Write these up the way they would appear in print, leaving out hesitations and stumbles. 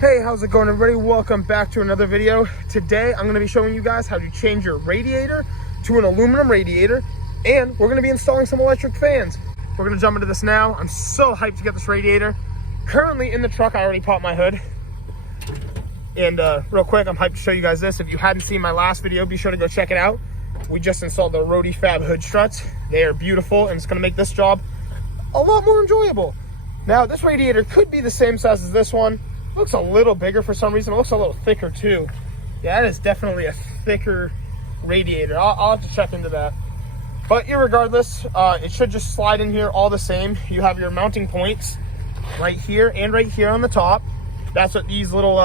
Hey, how's it going, everybody? Welcome back to another video. Today I'm going to be showing you guys how to change your radiator to an aluminum radiator, and we're going to be installing some electric fans. We're going to jump into this now. I'm so hyped to get this radiator. Currently in the truck, I already popped my hood. And real quick, I'm hyped to show you guys this. If you hadn't seen my last video, be sure to go check it out. We just installed the Rody Fab hood struts. They are beautiful, and it's going to make this job a lot more enjoyable. Now, this radiator could be the same size as this one. Looks a little bigger for some reason. It looks a little thicker too. Yeah, that is definitely a thicker radiator. I'll have to check into that. But irregardless, it should just slide in here all the same. You have your mounting points right here and right here on the top. That's what these little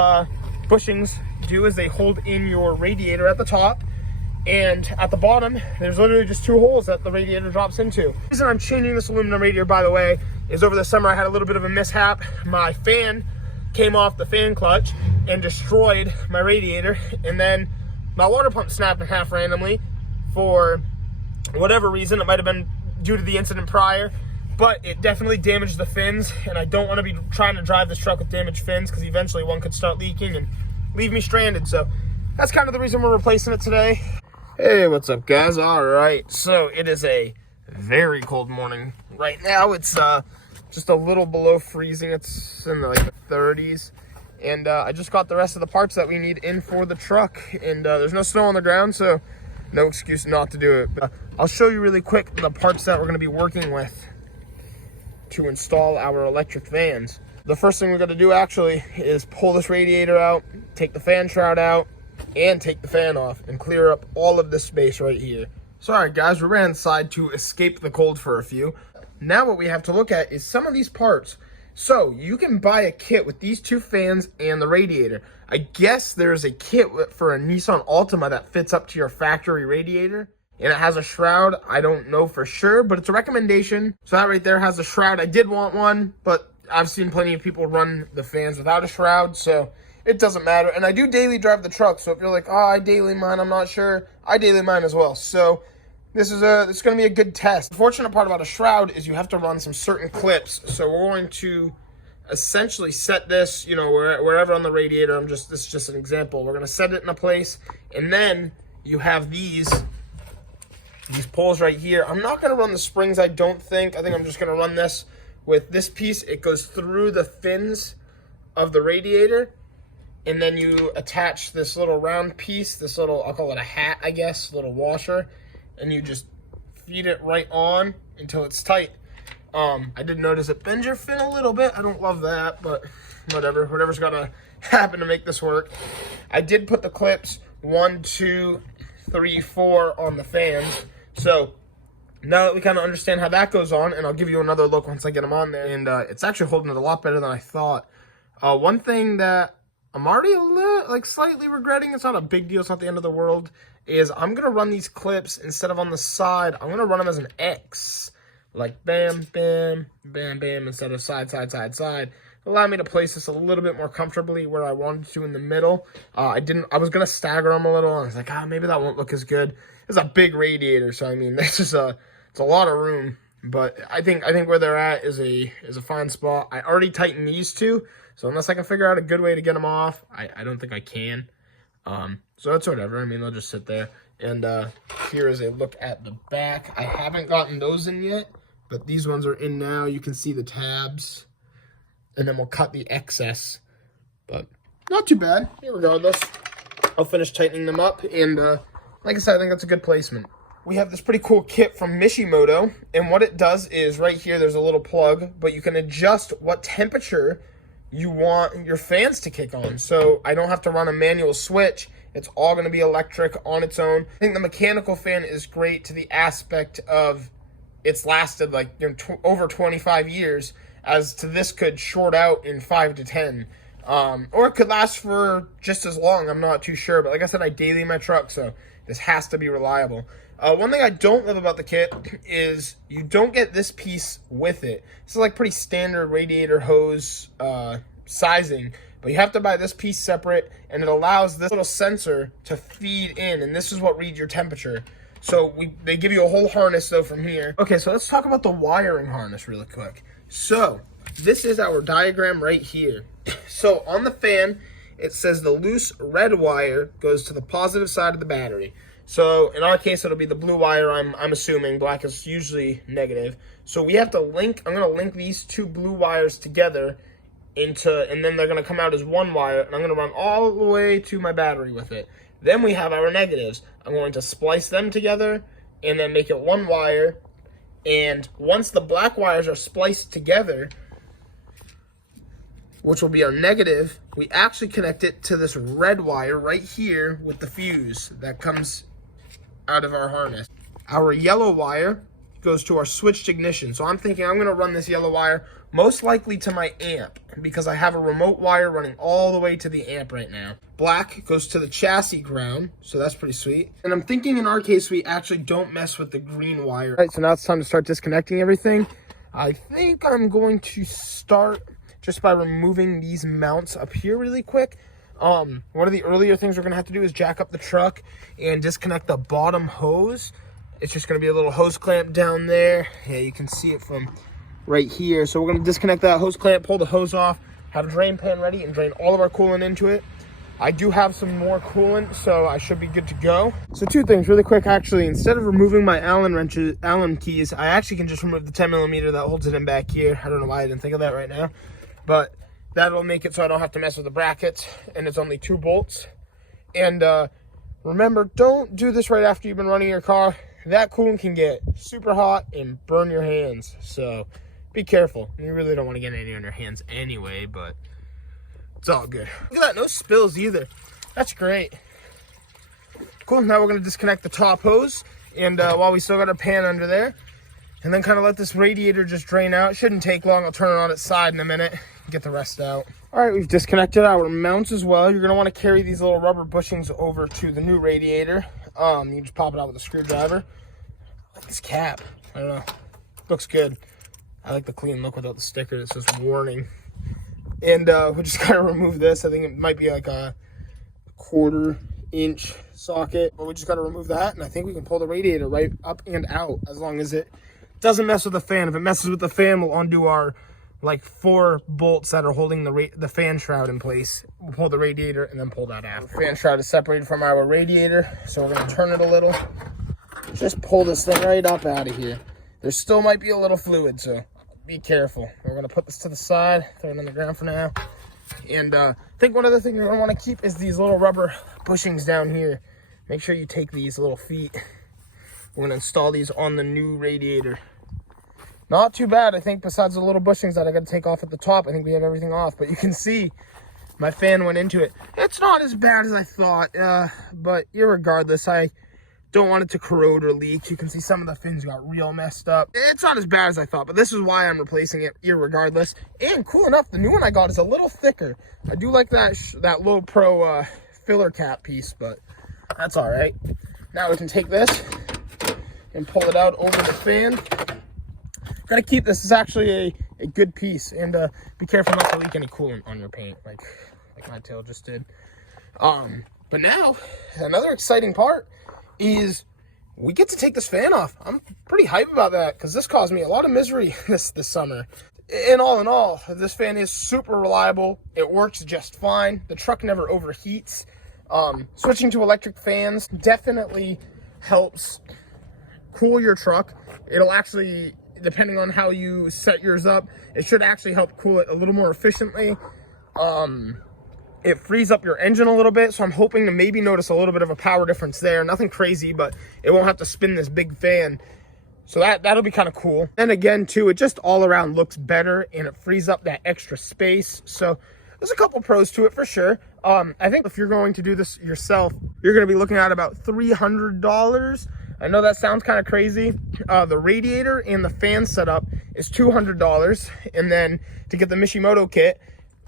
bushings do, is they hold in your radiator at the top. And at the bottom, there's literally just two holes that the radiator drops into. The reason I'm changing this aluminum radiator, by the way, is over the summer I had a little bit of a mishap. My fan came off the fan clutch and destroyed my radiator, and then my water pump snapped in half randomly for whatever reason. It might have been due to the incident prior, but it definitely damaged the fins, and I don't want to be trying to drive this truck with damaged fins because eventually one could start leaking and leave me stranded. So that's kind of the reason we're replacing it today. Hey, what's up, guys? All right, so it is a very cold morning right now. It's just a little below freezing. It's in like the 30s, and I just got the rest of the parts that we need in for the truck, and there's no snow on the ground, so no excuse not to do it. But I'll show you really quick the parts that we're going to be working with to install our electric fans. The first thing we're going to do actually is pull this radiator out, take the fan shroud out, and take the fan off and clear up all of this space right here. Sorry guys, we ran inside to escape the cold for a few. Now what we have to look at is some of these parts. So you can buy a kit with these two fans and the radiator. I guess there's a kit for a Nissan Altima that fits up to your factory radiator, and it has a shroud. I don't know for sure, but it's a recommendation. So that right there has a shroud. I did want one, but I've seen plenty of people run the fans without a shroud, so it doesn't matter. And I do daily drive the truck, so if you're like, oh, I daily mine, I'm not sure, I daily mine as well. So it's going to be a good test. The fortunate part about a shroud is you have to run some certain clips. So we're going to essentially set this, you know, wherever on the radiator. This is just an example. We're going to set it in a place, and then you have these poles right here. I'm not going to run the springs, I don't think. I think I'm just going to run this with this piece. It goes through the fins of the radiator, and then you attach this little round piece, this little, I'll call it a hat, I guess, little washer, and you just feed it right on until it's tight. I did notice it bends your fin a little bit. I don't love that, but whatever's gonna happen to make this work. I did put the clips 1, 2, 3, 4 on the fans. So now that we kind of understand how that goes on, and I'll give you another look once I get them on there, and it's actually holding it a lot better than I thought. One thing that I'm already a little, slightly regretting, it's not a big deal, it's not the end of the world, is I'm going to run these clips, instead of on the side, I'm going to run them as an X. Like bam, bam, bam, bam, instead of side, side, side, side. Allow me to place this a little bit more comfortably where I wanted to in the middle. I was going to stagger them a little, and I was like, maybe that won't look as good. It's a big radiator, so I mean, it's a lot of room. But I think where they're at is a fine spot. I already tightened these two, so unless I can figure out a good way to get them off, I don't think I can. So that's whatever. I mean, they'll just sit there. And here is a look at the back. I haven't gotten those in yet, but these ones are in now. You can see the tabs, and then we'll cut the excess. But not too bad. Regardless, I'll finish tightening them up. And like I said, I think that's a good placement. We have this pretty cool kit from Mishi Moto, and what it does is right here there's a little plug, but you can adjust what temperature you want your fans to kick on. So I don't have to run a manual switch. It's all going to be electric on its own. I think the mechanical fan is great to the aspect of it's lasted over 25 years, as to this could short out in 5 to 10. Or it could last for just as long. I'm not too sure. But like I said, I daily my truck, so this has to be reliable. One thing I don't love about the kit is you don't get this piece with it. This is like pretty standard radiator hose sizing, but you have to buy this piece separate, and it allows this little sensor to feed in, and this is what reads your temperature. So they give you a whole harness though from here. Okay, so let's talk about the wiring harness really quick. So this is our diagram right here. So on the fan, it says the loose red wire goes to the positive side of the battery. So in our case, it'll be the blue wire, I'm assuming. Black is usually negative. So we have to link, I'm gonna link these two blue wires together and then they're gonna come out as one wire, and I'm gonna run all the way to my battery with it. Then we have our negatives. I'm going to splice them together and then make it one wire. And once the black wires are spliced together, which will be our negative, we actually connect it to this red wire right here with the fuse that comes out of our harness. Our yellow wire goes to our switched ignition. So I'm thinking I'm gonna run this yellow wire most likely to my amp, because I have a remote wire running all the way to the amp right now. Black goes to the chassis ground, so that's pretty sweet. And I'm thinking in our case, we actually don't mess with the green wire. All right, so now it's time to start disconnecting everything. I think I'm going to start just by removing these mounts up here really quick. One of the earlier things we're gonna have to do is jack up the truck and disconnect the bottom hose. It's just gonna be a little hose clamp down there. Yeah, you can see it from right here. So we're gonna disconnect that hose clamp, pull the hose off, have a drain pan ready, and drain all of our coolant into it. I do have some more coolant, so I should be good to go. So two things really quick, actually. Instead of removing my Allen keys, I actually can just remove the 10mm that holds it in back here. I don't know why I didn't think of that right now, but that'll make it so I don't have to mess with the brackets, and it's only 2 bolts. And remember, don't do this right after you've been running your car. That coolant can get super hot and burn your hands, so be careful. You really don't want to get any on your hands anyway, but it's all good. Look at that, no spills either. That's great. Cool, now we're gonna disconnect the top hose, and while we still got our pan under there, and then kind of let this radiator just drain out. It shouldn't take long. I'll turn it on its side in a minute, get the rest out. All right, we've disconnected our mounts as well. You're gonna wanna carry these little rubber bushings over to the new radiator. You can just pop it out with a screwdriver. I like this cap, I don't know, looks good. I like the clean look without the sticker that says warning. And we just gotta remove this. I think it might be like a 1/4-inch socket, but we just gotta remove that, and I think we can pull the radiator right up and out as long as it doesn't mess with the fan. If it messes with the fan, we'll undo our like 4 bolts that are holding the fan shroud in place. We'll pull the radiator and then pull that out. The fan shroud is separated from our radiator, so we're gonna turn it a little. Just pull this thing right up out of here. There still might be a little fluid, so be careful. We're gonna put this to the side, throw it on the ground for now. And I think one other thing you're gonna wanna keep is these little rubber bushings down here. Make sure you take these little feet. We're gonna install these on the new radiator. Not too bad, I think, besides the little bushings that I gotta take off at the top. I think we have everything off, but you can see my fan went into it. It's not as bad as I thought, but irregardless, I don't want it to corrode or leak. You can see some of the fins got real messed up. It's not as bad as I thought, but this is why I'm replacing it irregardless. And cool enough, the new one I got is a little thicker. I do like that Low Pro filler cap piece, but that's all right. Now we can take this and pull it out over the fan. Gotta keep this. Is actually a good piece, and be careful not to leak any coolant on your paint, like my tail just did. But now another exciting part is we get to take this fan off. I'm pretty hyped about that because this caused me a lot of misery this summer. In all, this fan is super reliable. It works just fine. The truck never overheats. Switching to electric fans definitely helps cool your truck. It'll actually, depending on how you set yours up, it should actually help cool it a little more efficiently. It frees up your engine a little bit, so I'm hoping to maybe notice a little bit of a power difference there. Nothing crazy, but it won't have to spin this big fan. So that'll be kind of cool. And again, too, it just all around looks better, and it frees up that extra space. So there's a couple pros to it for sure. I think if you're going to do this yourself, you're going to be looking at about $300. I know that sounds kind of crazy. The radiator and the fan setup is $200, and then to get the Mishi Moto kit,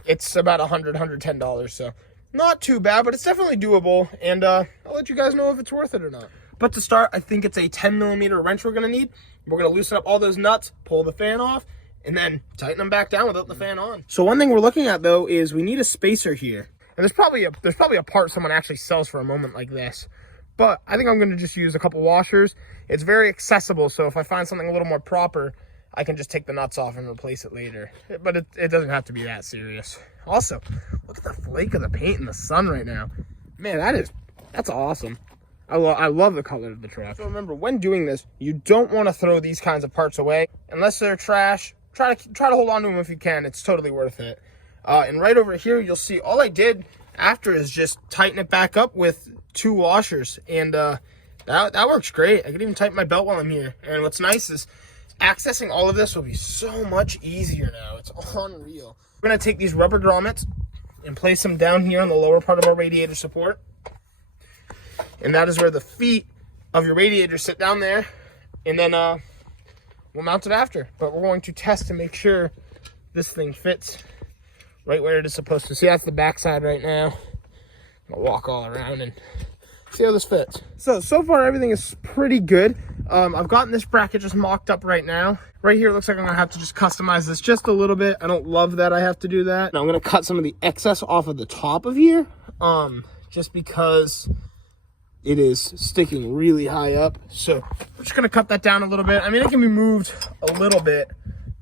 it's about $110. So not too bad, but it's definitely doable, and I'll let you guys know if it's worth it or not. But to start, I think it's a 10mm wrench we're gonna need. We're gonna loosen up all those nuts, pull the fan off, and then tighten them back down without the fan on. So one thing we're looking at though is we need a spacer here. And there's probably a part someone actually sells for a moment like this. But I think I'm gonna just use a couple washers. It's very accessible, so if I find something a little more proper, I can just take the nuts off and replace it later. But it doesn't have to be that serious. Also, look at the flake of the paint in the sun right now. Man, that's awesome. I love the color of the truck. So remember, when doing this, you don't want to throw these kinds of parts away. Unless they're trash, try to hold on to them if you can. It's totally worth it. And right over here, you'll see all I did after is just tighten it back up with 2 washers. And that works great. I can even tighten my belt while I'm here. And what's nice is accessing all of this will be so much easier now. It's unreal. We're going to take these rubber grommets and place them down here on the lower part of our radiator support. And that is where the feet of your radiator sit down there. And then we'll mount it after. But we're going to test to make sure this thing fits right where it is supposed to. See, that's the back side right now. I'm going to walk all around and see how this fits. So far everything is pretty good. I've gotten this bracket just mocked up right now. Right here, it looks like I'm gonna have to just customize this just a little bit. I don't love that I have to do that. Now I'm gonna cut some of the excess off of the top of here, just because it is sticking really high up. So we're just gonna cut that down a little bit. I mean, it can be moved a little bit,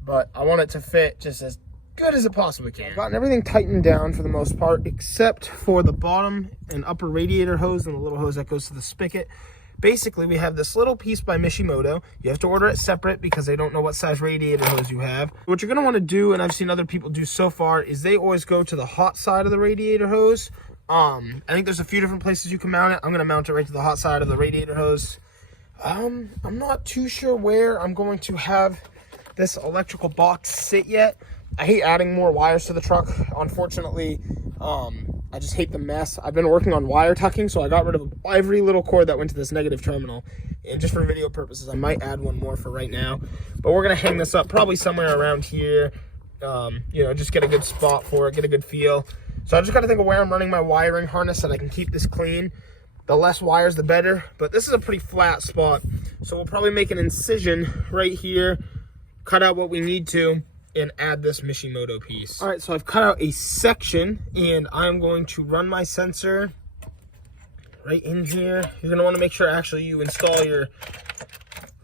but I want it to fit just as good as it possibly can. I've gotten everything tightened down for the most part, except for the bottom and upper radiator hose and the little hose that goes to the spigot. Basically, we have this little piece by Mishi Moto. You have to order it separate because they don't know what size radiator hose you have. What you're going to want to do, and I've seen other people do so far, is they always go to the hot side of the radiator hose. I think there's a few different places you can mount it. I'm going to mount it right to the hot side of the radiator hose. I'm not too sure where I'm going to have this electrical box sit yet. I hate adding more wires to the truck. Unfortunately, I just hate the mess. I've been working on wire tucking, so I got rid of every little cord that went to this negative terminal. And just for video purposes, I might add one more for right now. But we're going to hang this up probably somewhere around here. You know, just get a good spot for it, get a good feel. So I just got to think of where I'm running my wiring harness so that I can keep this clean. The less wires, the better. But this is a pretty flat spot. So we'll probably make an incision right here, cut out what we need to, and add this Mishi Moto piece. All right, so I've cut out a section, and I'm going to run my sensor right in here. You're gonna wanna make sure actually you install your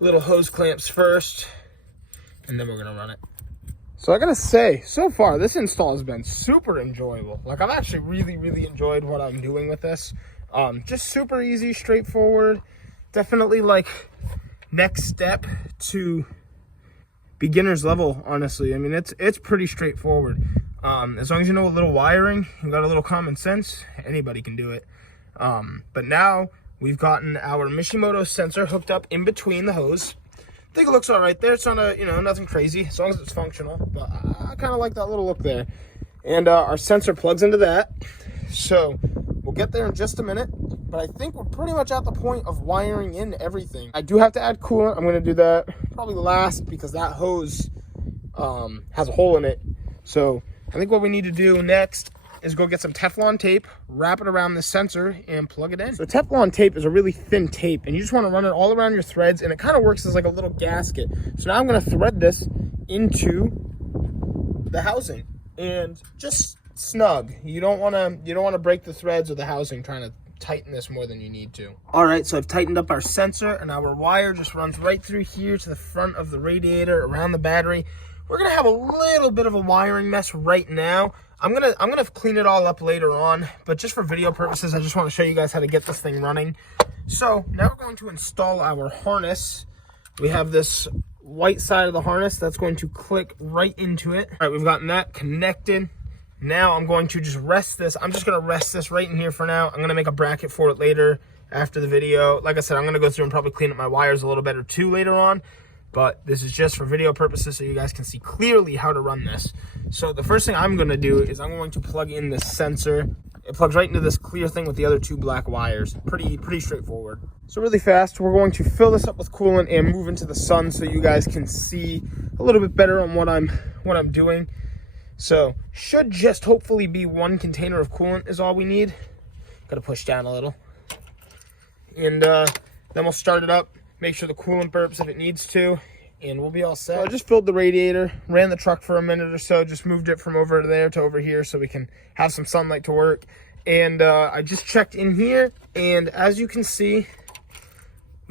little hose clamps first, and then we're gonna run it. So I gotta say, so far, this install has been super enjoyable. Like, I've actually really enjoyed what I'm doing with this. Just super easy, straightforward. Definitely like next step to beginner's level, honestly. I mean, it's pretty straightforward. As long as you know a little wiring, you got a little common sense, anybody can do it. But now we've gotten our Mishi Moto sensor hooked up in between the hose. I think it looks all right there. It's not nothing crazy, as long as it's functional. But I kind of like that little look there. And our sensor plugs into that. So we'll get there in just a minute. But I think we're pretty much at the point of wiring in everything. I do have to add coolant. I'm going to do that probably last because that hose has a hole in it. So I think what we need to do next is go get some Teflon tape, wrap it around the sensor, and plug it in. So Teflon tape is a really thin tape, and you just want to run it all around your threads, and it kind of works as like a little gasket. So now I'm going to thread this into the housing, and just snug. You don't want to break the threads of the housing trying to tighten this more than you need to. All right, so I've tightened up our sensor, and our wire just runs right through here to the front of the radiator around the battery. We're gonna have a little bit of a wiring mess right now. I'm gonna clean it all up later on, but just for video purposes, I just want to show you guys how to get this thing running. So now we're going to install our harness. We have this white side of the harness that's going to click right into it. All right, we've gotten that connected. Now I'm going to just rest this. I'm just gonna rest this right in here for now. I'm gonna make a bracket for it later after the video. Like I said, I'm gonna go through and probably clean up my wires a little better too later on. But this is just for video purposes so you guys can see clearly how to run this. So the first thing I'm gonna do is I'm going to plug in this sensor. It plugs right into this clear thing with the other 2 black wires. Pretty straightforward. So really fast, we're going to fill this up with coolant and move into the sun so you guys can see a little bit better on what I'm doing. So should just hopefully be 1 container of coolant is all we need. Gotta push down a little. And then we'll start it up. Make sure the coolant burps if it needs to, and we'll be all set. So I just filled the radiator, ran the truck for a minute or so, just moved it from over there to over here so we can have some sunlight to work. And I just checked in here, and as you can see,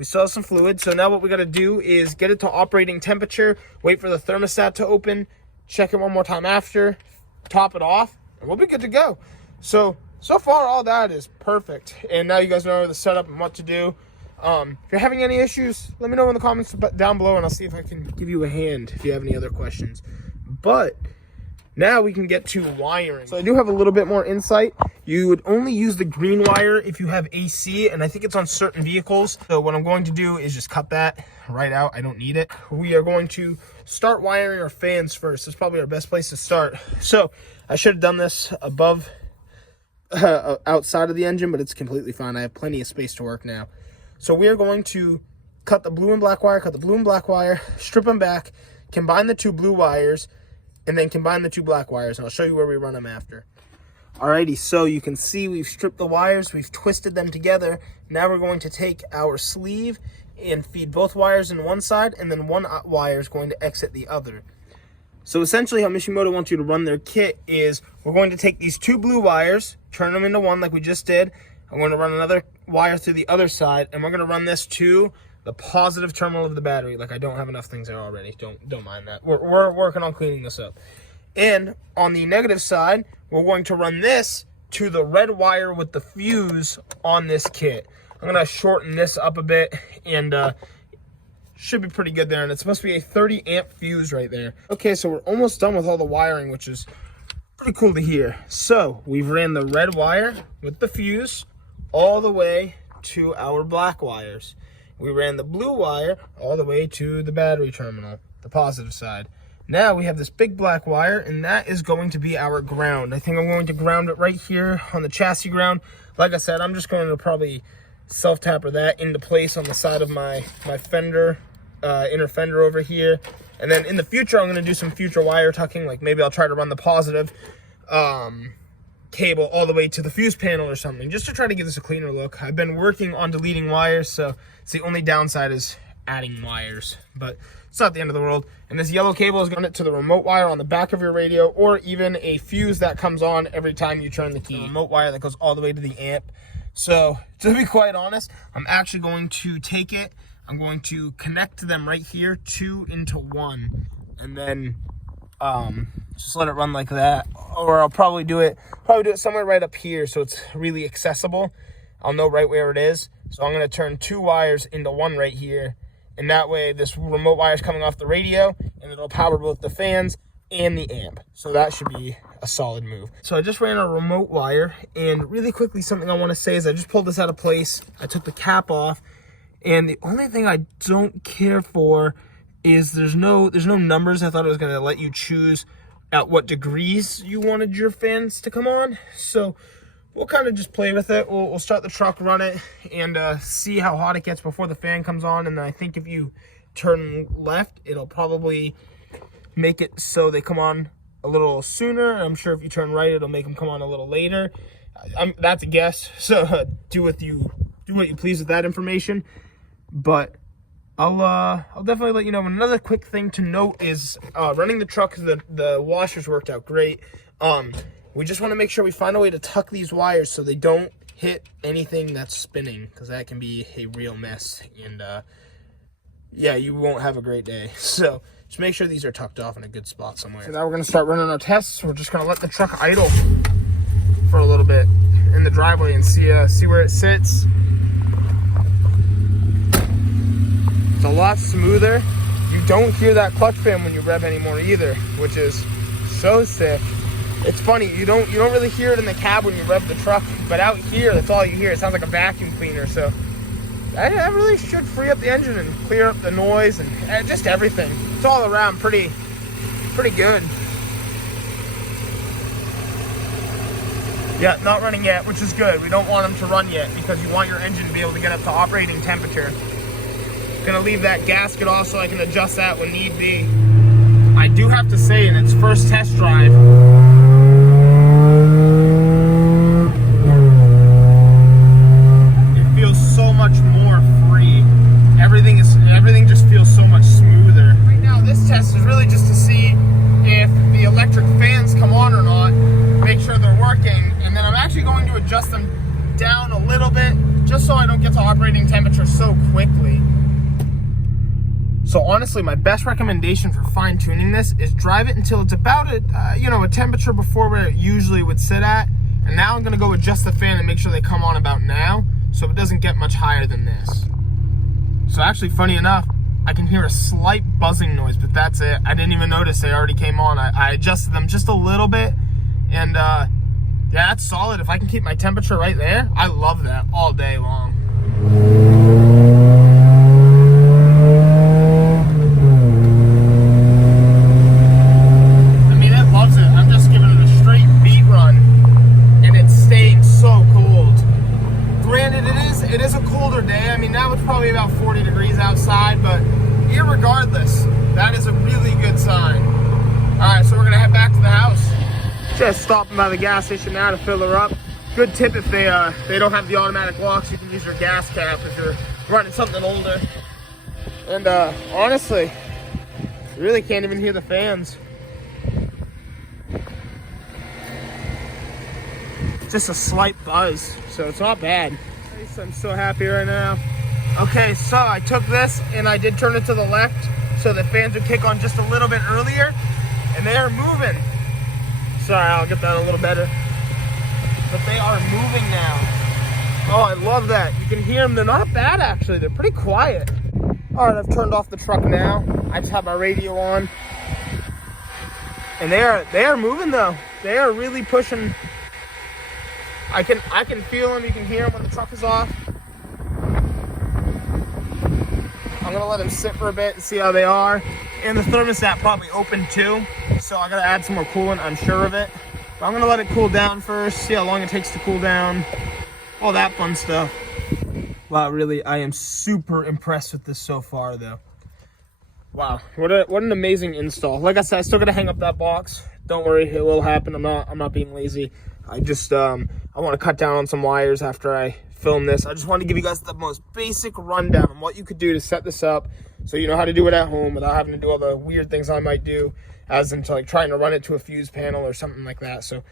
We still have some fluid. So now what we got to do is get it to operating temperature, wait for the thermostat to open, check it one more time after, top it off, and we'll be good to go. So far all that is perfect. And now you guys know the setup and what to do. If you're having any issues, let me know in the comments down below, and I'll see if I can give you a hand if you have any other questions. But now we can get to wiring. So I do have a little bit more insight. You would only use the green wire if you have AC, and I think it's on certain vehicles. So what I'm going to do is just cut that right out. I don't need it. We are going to start wiring our fans first. That's probably our best place to start. So I should have done this above, outside of the engine, but it's completely fine. I have plenty of space to work now. So we are going to cut the blue and black wire, strip them back, combine the two blue wires, and then combine the two black wires, and I'll show you where we run them after. Alrighty, so you can see we've stripped the wires, we've twisted them together. Now we're going to take our sleeve and feed both wires in one side, and then one wire is going to exit the other. So essentially how Mishi Moto wants you to run their kit is we're going to take these two blue wires, turn them into one like we just did. I'm going to run another wire through the other side, and we're going to run this to the positive terminal of the battery. Like, I don't have enough things there already. Don't mind that. We're working on cleaning this up. And on the negative side, we're going to run this to the red wire with the fuse on this kit. I'm going to shorten this up a bit, and should be pretty good there. And it's supposed to be a 30 amp fuse right there. Okay, so we're almost done with all the wiring, which is pretty cool to hear. So we've ran the red wire with the fuse all the way to our black wires. We ran the blue wire all the way to the battery terminal, the positive side. Now we have this big black wire, and that is going to be our ground. I think I'm going to ground it right here on the chassis ground. Like I said, I'm just going to probably self-tapper that into place on the side of my fender, inner fender over here. And then in the future, I'm going to do some future wire tucking. Like maybe I'll try to run the positive cable all the way to the fuse panel or something, just to try to give this a cleaner look. I've been working on deleting wires, so it's the only downside is adding wires, but it's not the end of the world. And this yellow cable is going to the remote wire on the back of your radio, or even a fuse that comes on every time you turn the key. A remote wire that goes all the way to the amp. So to be quite honest, I'm actually going to take it, I'm going to connect them right here, 2 into 1, and then just let it run like that. Or I'll probably do it somewhere right up here so it's really accessible. I'll know right where it is. So I'm going to turn 2 wires into 1 right here, and that way this remote wire is coming off the radio, and it'll power both the fans and the amp. So that should be a solid move. So I just ran a remote wire, and really quickly, something I want to say is I just pulled this out of place. I took the cap off, and the only thing I don't care for is there's no numbers. I thought it was going to let you choose at what degrees you wanted your fans to come on. So we'll kind of just play with it. We'll start the truck, run it, and see how hot it gets before the fan comes on. And then I think if you turn left, it'll probably make it so they come on a little sooner. I'm sure if you turn right, it'll make them come on a little later. That's a guess. So do what you please with that information. But I'll definitely let you know. Another quick thing to note is running the truck, the washers worked out great. We just want to make sure we find a way to tuck these wires so they don't hit anything that's spinning, because that can be a real mess, and yeah, you won't have a great day. So just make sure these are tucked off in a good spot somewhere. So now we're going to start running our tests. We're just going to let the truck idle for a little bit in the driveway and see where it sits. It's a lot smoother. You don't hear that clutch fan when you rev anymore either, which is so sick. It's funny, you don't really hear it in the cab when you rev the truck, but out here, that's all you hear. It sounds like a vacuum cleaner. So that really should free up the engine and clear up the noise and just everything. It's all around pretty good. Yeah, not running yet, which is good. We don't want them to run yet because you want your engine to be able to get up to operating temperature. Gonna leave that gasket off so I can adjust that when need be. I do have to say, in its first test drive, it feels so much more free. Everything just feels so much smoother. Right now, this test is really just to see if the electric fans come on or not, make sure they're working, and then I'm actually going to adjust them down a little bit, just so I don't get to operating temperature so quickly. So honestly, my best recommendation for fine tuning this is drive it until it's about a temperature before where it usually would sit at. And now I'm gonna go adjust the fan and make sure they come on about now, so it doesn't get much higher than this. So actually, funny enough, I can hear a slight buzzing noise, but that's it. I didn't even notice they already came on. I adjusted them just a little bit, and yeah, that's solid. If I can keep my temperature right there, I love that all day long. I mean, it loves it. I'm just giving it a straight beat run, and it's staying so cold. Granted, it is a colder day. I mean, now it's probably about 40 degrees outside, but irregardless, that is a really good sign. All right, so we're gonna head back to the house. Just stopping by the gas station now to fill her up. Good tip, if they don't have the automatic locks, you can use your gas cap if you're running something older. And honestly, you really can't even hear the fans. Just a slight buzz, so it's not bad. I'm so happy right now. Okay, so I took this and I did turn it to the left so the fans would kick on just a little bit earlier, and they are moving. Sorry, I'll get that a little better. But they are moving now. Oh, I love that. You can hear them. They're not bad, actually. They're pretty quiet. All right, I've turned off the truck now. I just have my radio on. And they are moving, though. They are really pushing. I can feel them. You can hear them when the truck is off. I'm gonna let them sit for a bit and see how they are. And the thermostat probably opened too, so I gotta add some more coolant, I'm sure of it. But I'm gonna let it cool down first, see how long it takes to cool down, all that fun stuff. Wow, really, I am super impressed with this so far, though. Wow, what an amazing install. Like I said, I still gotta hang up that box. Don't worry, it will happen. I'm not being lazy. I just I want to cut down on some wires after I film this. I just want to give you guys the most basic rundown on what you could do to set this up, so you know how to do it at home without having to do all the weird things I might do, as into like trying to run it to a fuse panel or something like that. So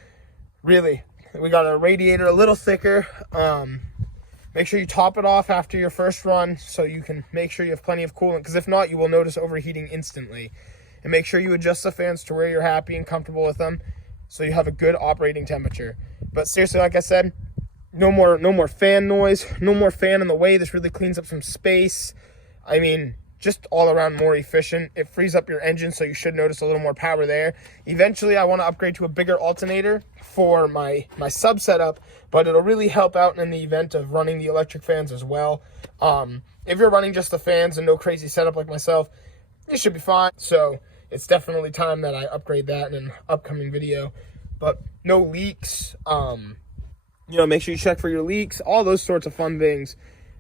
really, we got a radiator a little thicker. Make sure you top it off after your first run, so you can make sure you have plenty of coolant, because if not, you will notice overheating instantly. And make sure you adjust the fans to where you're happy and comfortable with them, so you have a good operating temperature. But seriously, like I said, no more fan noise, no more fan in the way. This really cleans up some space. I mean, just all around more efficient. It frees up your engine, so you should notice a little more power there. Eventually, I want to upgrade to a bigger alternator for my sub setup, but it'll really help out in the event of running the electric fans as well. If you're running just the fans and no crazy setup like myself, you should be fine. So it's definitely time that I upgrade that in an upcoming video. But no leaks. Make sure you check for your leaks, all those sorts of fun things.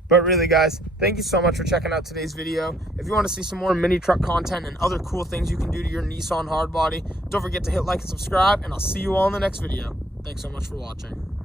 But really, guys, thank you so much for checking out today's video. If you want to see some more mini truck content and other cool things you can do to your Nissan hardbody, don't forget to hit like and subscribe, and I'll see you all in the next video. Thanks so much for watching.